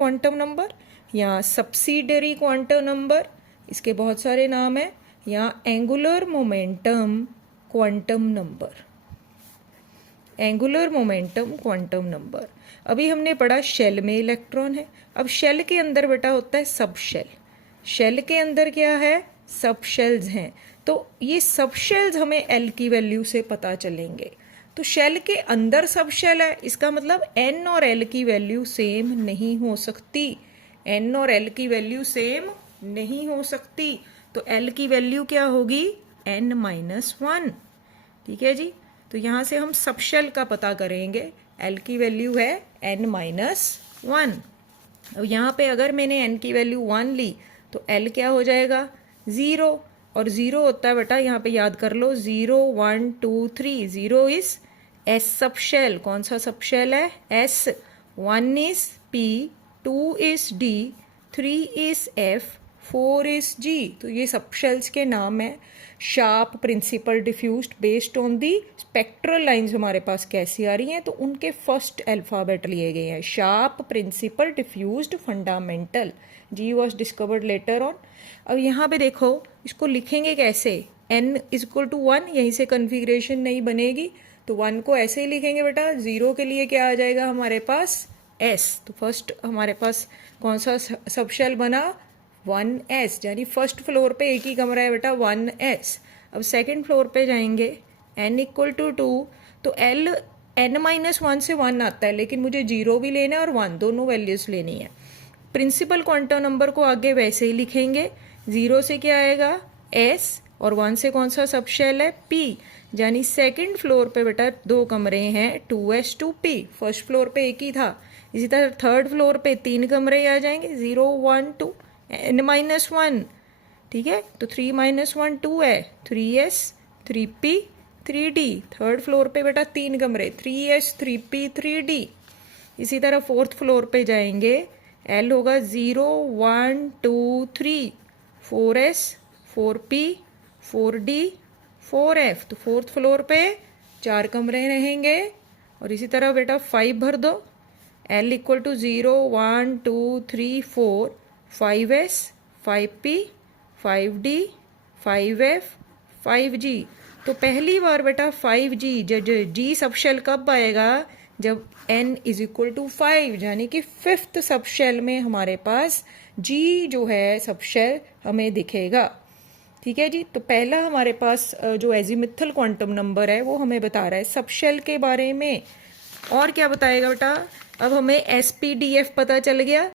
Quantum number या subsidiary quantum number, इसके बहुत सारे नाम हैं, या angular momentum quantum number. Angular momentum quantum number. अभी हमने पढ़ा शेल में इलेक्ट्रॉन है। अब शेल के अंदर बेटा होता है सब शेल। शेल के अंदर क्या है? सब शेल्स हैं। तो ये सब शेल्स हमें एल की वैल्यू से पता चलेंगे। तो शेल के अंदर सब शेल है, इसका मतलब एन और एल की वैल्यू सेम नहीं हो सकती। एन और एल की वैल्यू सेम नहीं हो सकती। तो एल की वैल्यू क्या होगी? n-1। ठीक है जी। तो यहाँ से हम सब शेल का पता करेंगे। एल की वैल्यू है n-1। अब यहाँ पे अगर मैंने n की वैल्यू 1 ली तो l क्या हो जाएगा? 0। और 0 होता है बेटा, यहाँ पे याद कर लो, 0 1 2 3। 0 इज एस सब शेल। कौन सा सब शेल है? S. 1 is P, 2 is D, 3 is F, 4 is G. तो ये सब शेल्स के नाम है। Sharp, principal, diffused, based on the spectral lines हमारे पास कैसी आ रही हैं, तो उनके फर्स्ट अल्फ़ाबेट लिए गए हैं। Sharp, principal, diffused, fundamental. G was discovered later on. अब यहाँ पे देखो, इसको लिखेंगे कैसे? n इक्वल टू 1, यहीं से कन्फिग्रेशन नहीं बनेगी। तो 1 को ऐसे ही लिखेंगे बेटा। 0 के लिए क्या आ जाएगा हमारे पास? s। तो फर्स्ट हमारे पास कौन सा सब शेल बना? 1s, यानी फर्स्ट फ्लोर पे एक ही कमरा है बेटा, 1s। अब सेकंड फ्लोर पे जाएंगे, n इक्वल टू 2। तो l n-1 से 1 आता है, लेकिन मुझे 0 भी लेना है और 1, दोनों वैल्यूज़ लेनी है। प्रिंसिपल क्वांटम नंबर को आगे वैसे ही लिखेंगे। 0 से क्या आएगा? s, और 1 से कौन सा सब शेल है? p। यानी सेकंड फ्लोर पे बेटा 2 कमरे हैं, 2s 2p। फर्स्ट फ्लोर पे एक ही था। इसी तरह थर्ड फ्लोर पे 3 कमरे आ जाएंगे, 0 1 2 n-1। ठीक है, तो 3-1 2 है, 3s 3p 3d। Third floor पे बेटा 3 कमरे, 3s 3p 3d। इसी तरह फोर्थ फ्लोर पे जाएंगे, l होगा 0 1 2 3, 4s 4p 4d 4f। तो फोर्थ फ्लोर पे 4 कमरे रहेंगे। और इसी तरह बेटा 5 भर दो। l equal to 0 1 2 3 4, 5s 5p 5d 5f 5g। तो पहली बार बेटा 5g, जब g सब शेल कब आएगा? जब n इज इक्वल टू 5, यानी कि फिफ्थ सब शेल में हमारे पास g जो है सब शेल हमें दिखेगा। ठीक है जी। तो पहला हमारे पास जो एजीमुथल क्वांटम नंबर है वो हमें बता रहा है सब शेल के बारे में। और क्या बताएगा बेटा? अब हमें SPDF पता चल गया।